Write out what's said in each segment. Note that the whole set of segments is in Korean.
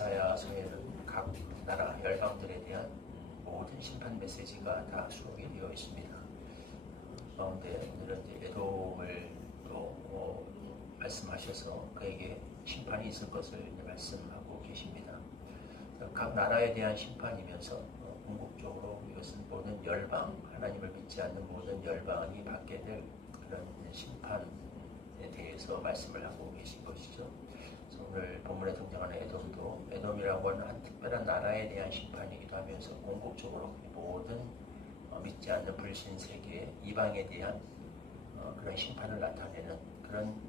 이사야서에는 각 나라 열방들에 대한 모든 심판 메시지가 다 수록이 되어 있습니다. 가운데 오늘은 이제 에돔을 또 말씀하셔서 그에게 심판이 있을 것을 말씀하고 계십니다. 각 나라에 대한 심판이면서 궁극적으로 이것은 모든 열방, 하나님을 믿지 않는 모든 열방이 받게 될 그런 심판에 대해서 말씀을 하고 계신 것이죠. 그래서 오늘 본문에 등장하는 에돔도 에돔이라고 하는 한 특별한 나라에 대한 심판이기도 하면서 궁극적으로 모든 믿지 않는 불신 세계 이방에 대한 그런 심판을 나타내는 그런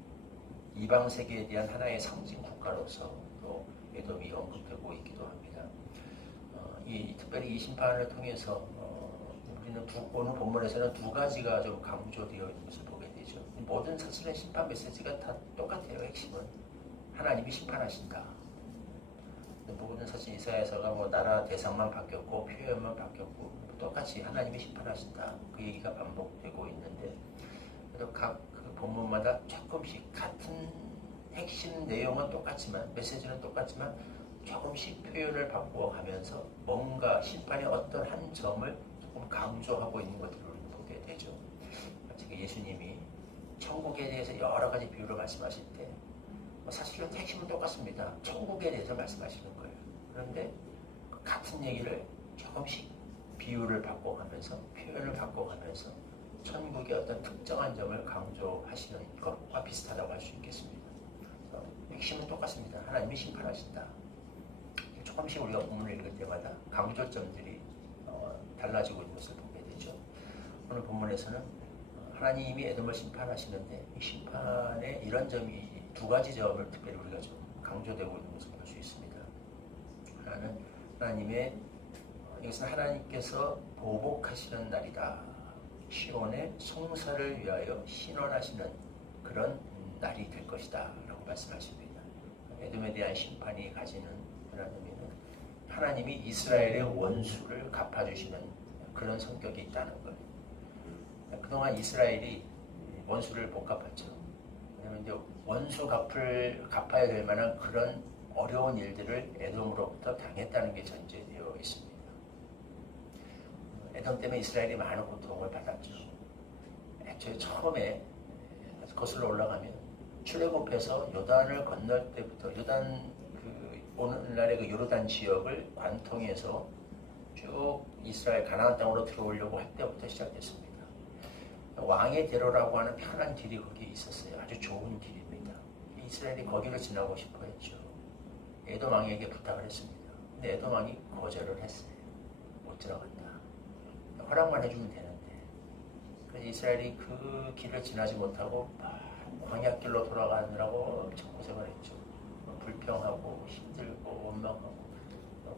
이방 세계에 대한 하나의 상징 국가로서 또 에돔이 언급되고 있기도 합니다. 특별히 이 심판을 통해서 우리는 오늘 본문에서는 두 가지가 좀 강조되어 있는 것을 보게 되죠. 모든 사실은 심판 메시지가 다 똑같아요. 핵심은 하나님이 심판하신다. 모든 사실 이사야서가 나라 대상만 바뀌었고 표현만 바뀌었고 똑같이 하나님이 심판하신다. 그 얘기가 반복되고 있는데 그래도 각 그 본문마다 조금씩 같은 핵심 내용은 똑같지만 메시지는 똑같지만 조금씩 표현을 바꿔가면서 뭔가 심판의 어떤 한 점을 조금 강조하고 있는 것들을 보게 되죠. 지금 예수님이 천국에 대해서 여러 가지 비유를 말씀하실 때 사실은 핵심은 똑같습니다. 천국에 대해서 말씀하시는 거예요. 그런데 같은 얘기를 조금씩 비유를 바꿔가면서 표현을 바꿔가면서 천국의 어떤 특정한 점을 강조하시는 것과 비슷하다고 할 수 있겠습니다. 핵심은 똑같습니다. 하나님이 심판하신다. 조금씩 우리가 본문을 읽을 때마다 강조점들이 달라지고 있는 것을 보게 되죠. 오늘 본문에서는 하나님이 에돔을 심판하시는데 이 심판에 이런 점이 두 가지 점을 특별히 우리가 좀 강조되고 있는 것을 볼 수 있습니다. 하나는 하나님의 이것은 하나님께서 보복하시는 날이다. 시온의 송사를 위하여 신원하시는 그런 날이 될 것이다 라고 말씀하십니다. 에돔에 대한 심판이 가지는 그런 의미는 하나님이 이스라엘의 원수를 갚아주시는 그런 성격이 있다는 거예요. 그동안 이스라엘이 원수를 못 갚았죠. 왜냐하면 이제 원수 갚아야 될 만한 그런 어려운 일들을 에돔으로부터 당했다는 게 전제되어 있습니다. 에돔 때문에 이스라엘이 많은 고통을 받았죠. 애초에 처음에 거슬러 올라가면 출애굽해서 요단을 건널 때부터 요단 오늘날의 그 요르단 지역을 관통해서 쭉 이스라엘 가나안 땅으로 들어오려고 할 때부터 시작됐습니다. 왕의 대로라고 하는 편한 길이 거기에 있었어요. 아주 좋은 길입니다. 이스라엘이 거기를 지나고 싶어 했죠. 에돔 왕에게 부탁을 했습니다. 근데 에돔 왕이 거절을 했어요. 못 들어간다. 허락만 해주면 되는데. 그래서 이스라엘이 그 길을 지나지 못하고 광야길로 돌아가느라고 엄청 고생을 했죠. 불평하고 힘들고 원망하고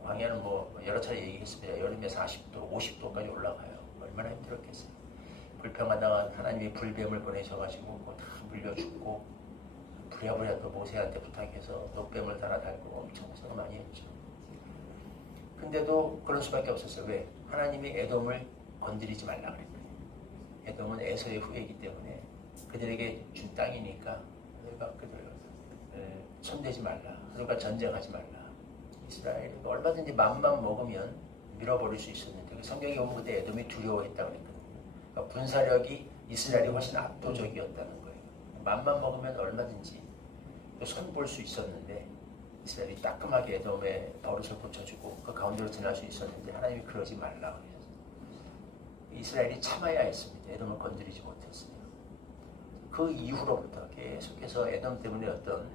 광야는 여러 차례 얘기했습니다. 여름에 40도, 50도까지 올라가요. 얼마나 힘들었겠어요. 불평하다가 하나님이 불뱀을 보내셔가지고 다 물려 죽고 부랴부랴 또 모세한테 부탁해서 녹뱀을 달아 달고 엄청 고생을 많이 했죠. 근데도 그럴 수밖에 없었어요. 왜? 하나님이 에돔을 건드리지 말라 그랬거든요. 에돔은 에서의 후예이기 때문에 그들에게 준 땅이니까 내가 그들을 손대지 말라. 그러니까 전쟁하지 말라. 이스라엘이 얼마든지 맘만 먹으면 밀어버릴 수 있었는데 성경에 보면 그때 에돔이 두려워했다고 그랬거든요. 그러니까 분사력이 이스라엘이 훨씬 압도적이었다는 거예요. 맘만 먹으면 얼마든지 손볼 수 있었는데 이스라엘이 따끔하게 에돔의 버릇을 고쳐주고 그 가운데로 지날 수 있었는데 하나님이 그러지 말라 그래서 이스라엘이 참아야 했습니다. 에돔을 건드리지 못했어요. 그 이후로부터 계속해서 에돔 때문에 어떤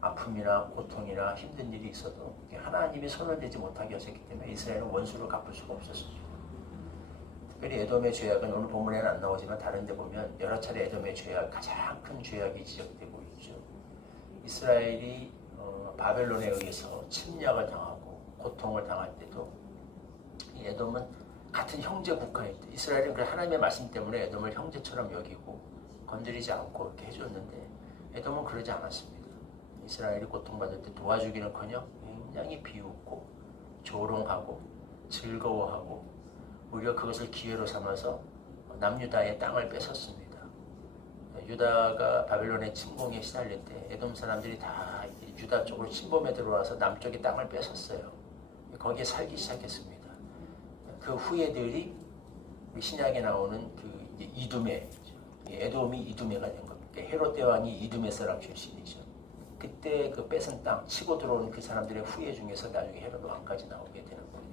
아픔이나 고통이나 힘든 일이 있어도 하나님이 손을 대지 못하게 하셨기 때문에 이스라엘은 원수를 갚을 수가 없었습니다. 특별히 에돔의 죄악은 오늘 본문에는 안 나오지만 다른 데 보면 여러 차례 에돔의 죄악, 가장 큰 죄악이 지적되고 있죠. 이스라엘이 바벨론에 의해서 침략을 당하고 고통을 당할 때도 이 에돔은 같은 형제 국가였대. 이스라엘은 하나님의 말씀 때문에 에돔을 형제처럼 여기고 건드리지 않고 이렇게 해줬는데 에돔은 그러지 않았습니다. 이스라엘이 고통받을 때 도와주기는커녕 굉장히 비웃고 조롱하고 즐거워하고 오히려 그것을 기회로 삼아서 남유다의 땅을 뺏었습니다. 유다가 바벨론의 침공에 시달릴 때 에돔 사람들이 다 유다 쪽으로 침범해 들어와서 남쪽의 땅을 뺏었어요. 거기에 살기 시작했습니다. 그 후예들이 신약에 나오는 그 이두메, 에돔이 이두메가 된 겁니다. 헤롯 대왕이 이두메 사람 출신이죠. 그때 그 뺏은 땅 치고 들어오는 그 사람들의 후예 중에서 나중에 헤롯 왕까지 나오게 되는 거예요.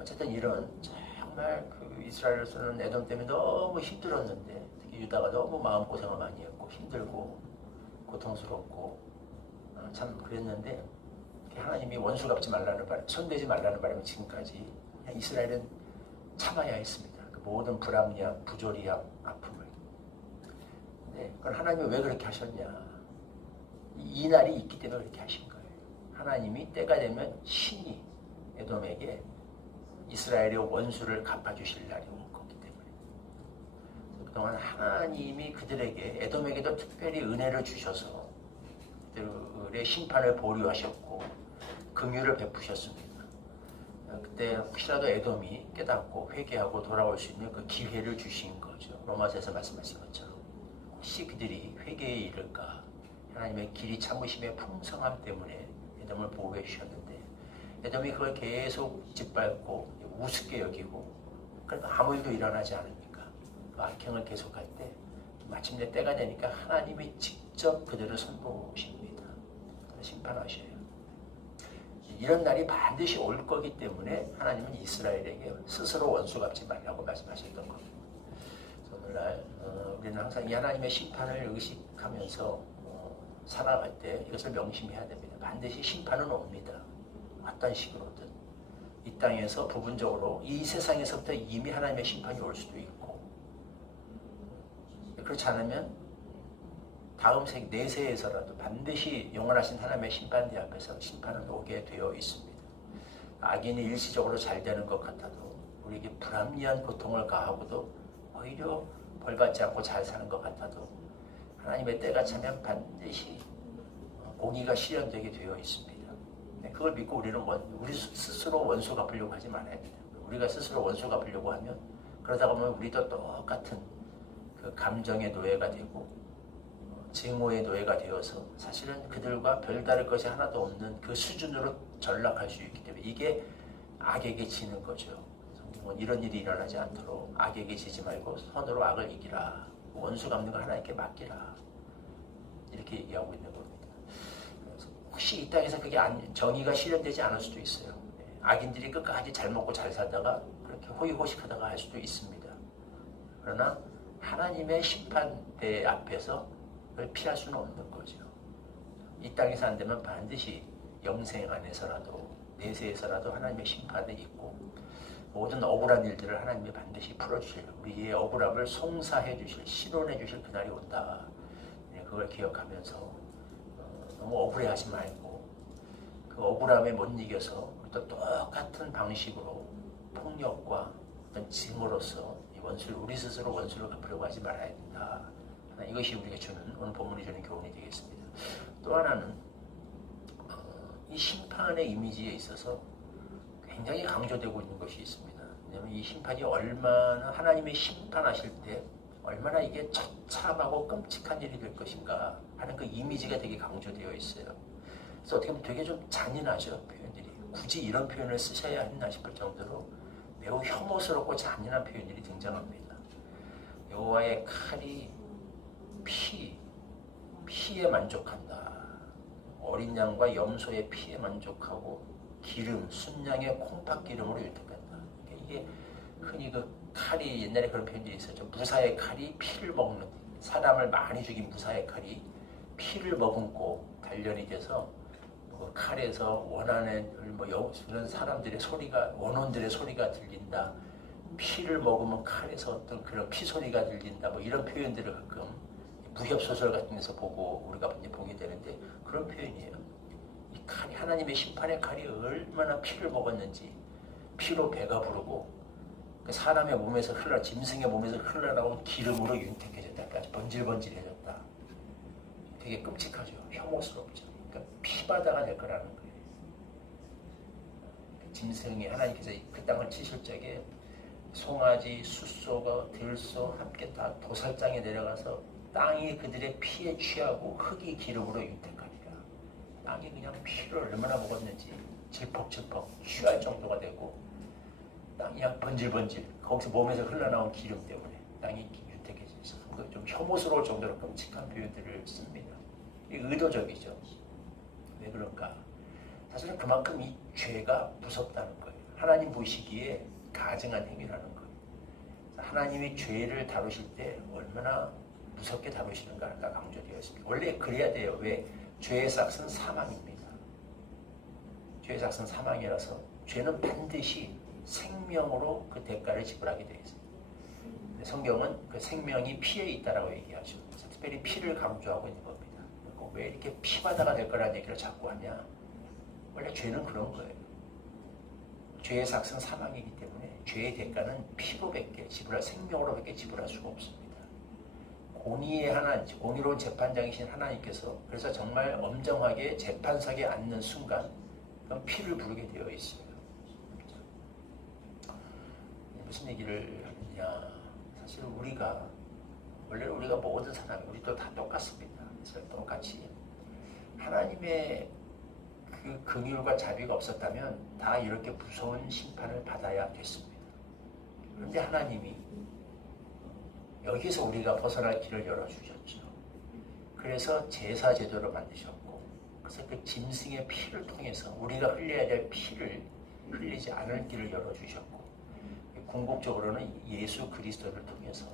어쨌든 이런 정말 그 이스라엘로서는 에돔 때문에 너무 힘들었는데 특히 유다가 너무 마음고생을 많이 했고 힘들고 고통스럽고 참 그랬는데 하나님이 원수 갚지 말라는 바람, 손대지 말라는 바람에 지금까지 이스라엘은 참아야 했습니다. 그 모든 불합리함, 부조리함, 아픔을. 네, 그건 하나님이 왜 그렇게 하셨냐? 이 날이 있기 때문에 그렇게 하신 거예요. 하나님이 때가 되면 신이 에돔에게 이스라엘의 원수를 갚아주실 날이 올 거기 때문에. 그동안 하나님이 그들에게 에돔에게도 특별히 은혜를 주셔서 그들의 심판을 보류하셨고 긍휼을 베푸셨습니다. 그때 혹시라도 에돔이 깨닫고 회개하고 돌아올 수 있는 그 기회를 주신 거죠. 로마서에서 말씀하신 것처럼 혹시 그들이 회개에 이를까 하나님의 길이 참으심의 풍성함 때문에 에돔을 보호해 주셨는데 에돔이 그걸 계속 짓밟고 우습게 여기고 그러니까 아무 일도 일어나지 않으니까 그 악행을 계속할 때 마침내 때가 되니까 하나님이 직접 그들을 선보십니다. 심판하셔요. 이런 날이 반드시 올 거기 때문에 하나님은 이스라엘에게 스스로 원수 갚지 말라고 말씀하셨던 겁니다. 오늘날 우리는 항상 이 하나님의 심판을 의식하면서 살아갈 때 이것을 명심해야 됩니다. 반드시 심판은 옵니다. 어떤 식으로든 이 땅에서 부분적으로 이 세상에서부터 이미 하나님의 심판이 올 수도 있고 그렇지 않으면 다음 내세에서라도 반드시 영원하신 하나님의 심판대 앞에서 심판은 오게 되어 있습니다. 악인이 일시적으로 잘 되는 것 같아도 우리에게 불합리한 고통을 가하고도 오히려 벌받지 않고 잘 사는 것 같아도 하나님의 때가 차면 반드시 공의가 실현되게 되어 있습니다. 그걸 믿고 우리는 우리 스스로 원수 갚으려고 하지 말아야 됩니다. 우리가 스스로 원수 갚으려고 하면 그러다 보면 우리도 똑같은 그 감정의 노예가 되고 증오의 노예가 되어서 사실은 그들과 별다를 것이 하나도 없는 그 수준으로 전락할 수 있기 때문에 이게 악에게 지는 거죠. 성경은 이런 일이 일어나지 않도록 악에게 지지 말고 선으로 악을 이기라. 원수 갚는 거 하나님께 맡기라. 이렇게 얘기하고 있는 겁니다. 그래서 혹시 이 땅에서 그게 정의가 실현되지 않을 수도 있어요. 악인들이 끝까지 잘 먹고 잘 살다가 그렇게 호의호식하다가 할 수도 있습니다. 그러나 하나님의 심판대 앞에서 그걸 피할 수는 없는 거죠. 이 땅에서 안 되면 반드시 영생 안에서라도 내세에서라도 하나님의 심판이 있고 모든 억울한 일들을 하나님이 반드시 풀어주실 우리의 억울함을 송사해 주실 신원해 주실 그날이 온다. 그걸 기억하면서 너무 억울해하지 말고 그 억울함에 못 이겨서 또 똑같은 방식으로 폭력과 어떤 징후로서 이 원수를 우리 스스로 원수를 갚으려고 하지 말아야 된다. 이것이 우리가 주는 오늘 본문이 주는 교훈이 되겠습니다. 또 하나는 이 심판의 이미지에 있어서 굉장히 강조되고 있는 것이 있습니다. 왜냐하면 이 심판이 얼마나 하나님이 심판하실 때 얼마나 이게 처참하고 끔찍한 일이 될 것인가 하는 그 이미지가 되게 강조되어 있어요. 그래서 어떻게 보면 되게 좀 잔인하죠. 표현들이. 굳이 이런 표현을 쓰셔야 했나 싶을 정도로 매우 혐오스럽고 잔인한 표현들이 등장합니다. 여호와의 칼이 피에 만족한다. 어린 양과 염소의 피에 만족하고 기름, 순양의 콩팥기름으로 윤택한다. 이게 흔히 그 칼이 옛날에 그런 표현들이 있었죠. 무사의 칼이 피를 먹는 사람을 많이 죽인 무사의 칼이 피를 머금고 단련이 돼서 그 칼에서 원하는 그런 사람들의 소리가 원혼들의 소리가 들린다. 피를 먹으면 칼에서 어떤 그런 피 소리가 들린다. 이런 표현들을 가끔 무협 소설 같은 데서 보고 우리가 이제 보게 되는데 그런 표현이에요. 이 칼이 하나님의 심판의 칼이 얼마나 피를 먹었는지 피로 배가 부르고 그 사람의 몸에서 짐승의 몸에서 흘러나온 기름으로 윤택해졌다까지 번질번질해졌다. 되게 끔찍하죠. 혐오스럽죠. 그러니까 피바다가 될 거라는 거예요. 짐승이 하나님께서 그 땅을 치실 적에 송아지, 숫소가 들소 함께 다 도살장에 내려가서 땅이 그들의 피에 취하고 흙이 기름으로 윤택하리라. 땅이 그냥 피를 얼마나 먹었는지 질퍽질퍽 취할 정도가 되고 땅이 그냥 번질번질 거기서 몸에서 흘러나온 기름 때문에 땅이 윤택해져서 좀 혐오스러울 정도로 끔찍한 표현들을 씁니다. 이게 의도적이죠. 왜 그런가? 사실은 그만큼 이 죄가 무섭다는 거예요. 하나님 보시기에 가증한 행위라는 거예요. 하나님이 죄를 다루실 때 얼마나 무섭게 다루시는가가 강조되어 있습니다. 원래 그래야 돼요. 왜? 죄의 삭은 사망입니다. 죄의 삭은 사망이라서 죄는 반드시 생명으로 그 대가를 지불하게 되어 있어요. 성경은 그 생명이 피에 있다라고 얘기하죠. 그래서 특별히 피를 강조하고 있는 겁니다. 왜 이렇게 피바다가 될 거라는 얘기를 자꾸 하냐? 원래 죄는 그런 거예요. 죄의 삭은 사망이기 때문에 죄의 대가는 피로밖에 지불할 생명으로밖에 지불할 수가 없습니다. 공의의 하나님, 공의로운 재판장이신 하나님께서 그래서 정말 엄정하게 재판석에 앉는 순간 그건 피를 부르게 되어 있어요. 무슨 얘기를 하느냐? 사실 원래 우리가 모든 사람이 우리도 다 똑같습니다. 그래서 똑같이 하나님의 그 긍휼과 자비가 없었다면 다 이렇게 무서운 심판을 받아야 됐습니다. 그런데 하나님이 여기서 우리가 벗어날 길을 열어주셨죠. 그래서 제사 제도를 만드셨고, 그래서 그 짐승의 피를 통해서 우리가 흘려야 될 피를 흘리지 않을 길을 열어주셨고, 궁극적으로는 예수 그리스도를 통해서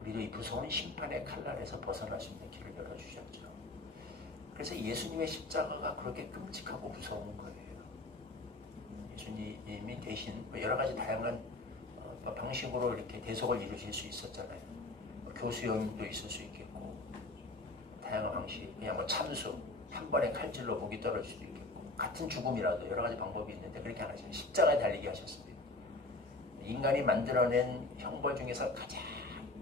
우리도 이 무서운 심판의 칼날에서 벗어날 수 있는 길을 열어주셨죠. 그래서 예수님의 십자가가 그렇게 끔찍하고 무서운 거예요. 예수님이 대신 여러 가지 다양한 방식으로 이렇게 대속을 이루실 수 있었잖아요. 교수형도 있을 수 있겠고, 다양한 방식, 그냥 참수, 한 번에 칼질로 목이 떨어질 수도 있겠고, 같은 죽음이라도 여러 가지 방법이 있는데 그렇게 안 하시면 십자가에 달리게 하셨습니다. 인간이 만들어낸 형벌 중에서 가장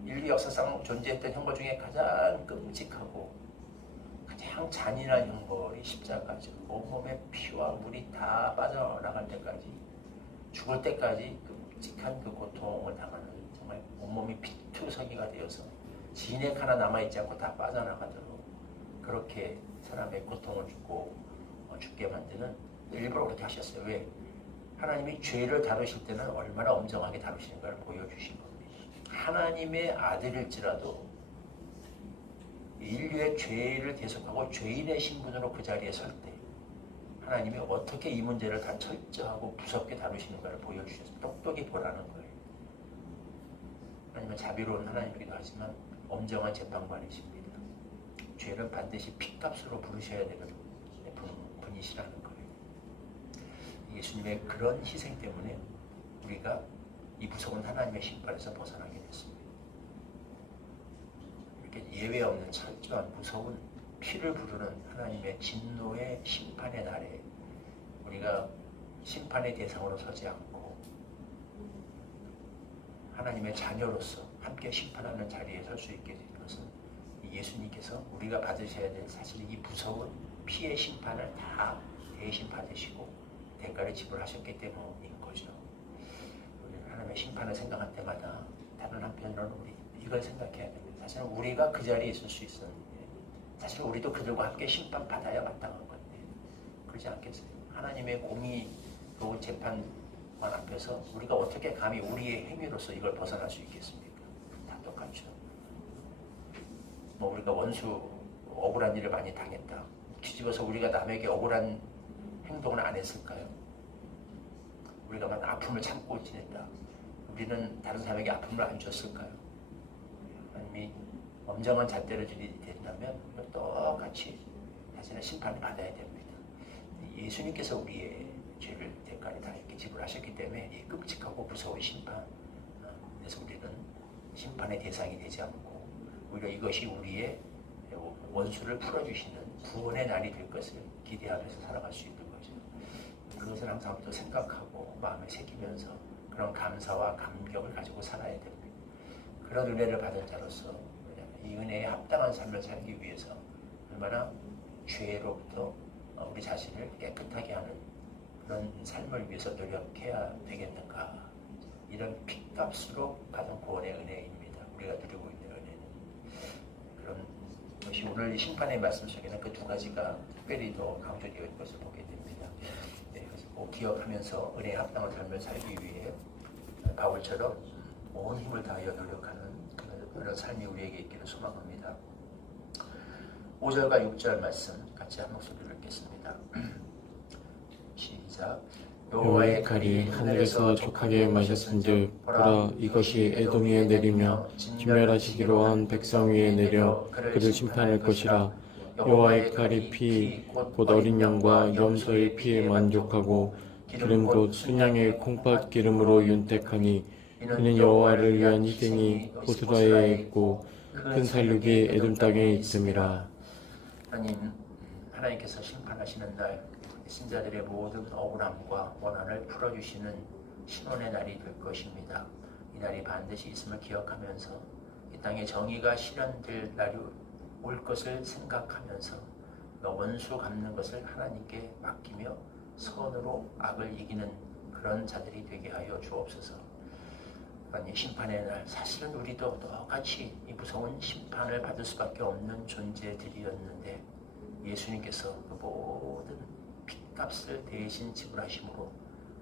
인류 역사상 존재했던 형벌 중에 가장 끔찍하고 가장 잔인한 형벌이 십자가죠. 온몸에 피와 물이 다 빠져나갈 때까지, 죽을 때까지 끔찍한 그 고통을 당하는, 정말 온몸이 피투성이가 되어서 진액 하나 남아있지 않고 다 빠져나가도록 그렇게 사람의 고통을 주고 죽게 만드는, 일부러 그렇게 하셨어요. 왜? 하나님이 죄를 다루실 때는 얼마나 엄정하게 다루시는가를 보여주신 겁니다. 하나님의 아들일지라도 인류의 죄를 계속하고 죄인의 신분으로 그 자리에 설 때 하나님이 어떻게 이 문제를 다 철저하고 무섭게 다루시는가를 보여주셔서 똑똑히 보라는 거예요. 하나님은 자비로운 하나님이기도 하지만 엄정한 재판관이십니다. 죄는 반드시 핏값으로 부르셔야 되는 분이시라는 거예요. 예수님의 그런 희생 때문에 우리가 이 무서운 하나님의 심판에서 벗어나게 됐습니다. 이렇게 예외 없는 철저한 무서운 피를 부르는 하나님의 진노의 심판의 날에 우리가 심판의 대상으로 서지 않고 하나님의 자녀로서 함께 심판하는 자리에 설 수 있게 된 것은 예수님께서 우리가 받으셔야 될 사실 이 무서운 피의 심판을 다 대신 받으시고 대가를 지불하셨기 때문인 거죠. 우리는 하나님의 심판을 생각할 때마다 다른 한편으로는 우리 이걸 생각해야 됩니다. 사실은 우리가 그 자리에 있을 수 있었는데 사실 우리도 그들과 함께 심판받아야 마땅한 건데 그러지 않겠어요? 하나님의 공의로운 재판관 앞에서 우리가 어떻게 감히 우리의 행위로서 이걸 벗어날 수 있겠습니까? 다 똑같죠. 우리가 원수 억울한 일을 많이 당했다. 뒤집어서 우리가 남에게 억울한 행동을 안 했을까요? 우리가 막 아픔을 참고 지냈다. 우리는 다른 사람에게 아픔을 안 줬을까요? 하나님이 엄정한 잣대를 들이댄다면 똑같이 자신의 심판을 받아야 됩니다. 예수님께서 우리의 죄를 대가를 다 이렇게 지불하셨기 때문에 이 끔찍하고 무서운 심판, 그래서 우리는 심판의 대상이 되지 않고 오히려 이것이 우리의 원수를 풀어주시는 구원의 날이 될 것을 기대하면서 살아갈 수 있는 거죠. 그것을 항상 또 생각하고 마음에 새기면서 그런 감사와 감격을 가지고 살아야 됩니다. 그런 은혜를 받은 자로서 이 은혜에 합당한 삶을 살기 위해서 얼마나 죄로부터 우리 자신을 깨끗하게 하는 그런 삶을 위해서 노력해야 되겠는가. 이런 핏값으로 받은 구원의 은혜입니다. 우리가 누리고 있는 은혜는. 것이 오늘 심판의 말씀 속에는 그 두 가지가 특별히 더 강조되어 있는 것을 보게 됩니다. 네, 그래서 꼭 기억하면서 은혜에 합당한 삶을 살기 위해 바울처럼 온 힘을 다하여 노력하는 그런 삶이 우리에게 있기를 소망합니다. 5절과 6절 말씀 같이 한 목소리로 읽겠습니다. 시작. 여호와의 칼이 하늘에서 족하게 마셨은즉 보라 이것이 에돔 위에 내리며 진멸하시기로 한 백성 위에 내려 그를 심판할 것이라. 여호와의 칼이 피 곧 어린 양과 염소의 피에 만족하고 기름 곧 순양의 콩팥 기름으로 윤택하니 이는 여호와를 위한 희생이 보스라에 있고 큰 살육이 에돔 땅에 있음이라. 하나님께서 심판하시는 날 신자들의 모든 억울함과 원한을 풀어주시는 신원의 날이 될 것입니다. 이 날이 반드시 있음을 기억하면서 이 땅에 정의가 실현될 날이 올 것을 생각하면서 원수 갚는 것을 하나님께 맡기며 선으로 악을 이기는 그런 자들이 되게 하여 주옵소서. 심판의 날, 사실은 우리도 똑같이 이 무서운 심판을 받을 수밖에 없는 존재들이었는데 예수님께서 그 모든 핏값을 대신 지불하심으로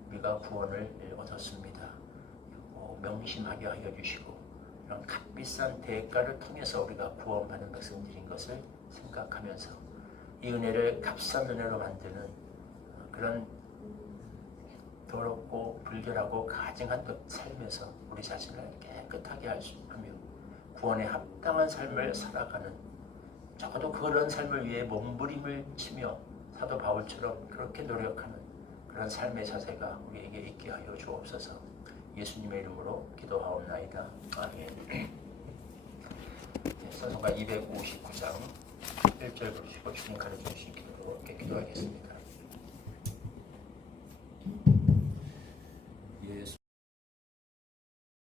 우리가 구원을 얻었습니다. 명심하게 하여 주시고 이런 값비싼 대가를 통해서 우리가 구원받은 백성들인 것을 생각하면서 이 은혜를 값싼 은혜로 만드는 그런 더럽고 불결하고 가증한 삶에서 우리 자신을 깨끗하게 하며 구원에 합당한 삶을 살아가는, 적어도 그런 삶을 위해 몸부림을 치며 사도 바울처럼 그렇게 노력하는 그런 삶의 자세가 우리에게 있게 하여 주옵소서. 예수님의 이름으로 기도하옵나이다. 아멘. 선서가 259장 1절 보시고 주님 가르쳐 주신 기도로 이렇게 기도하겠습니다.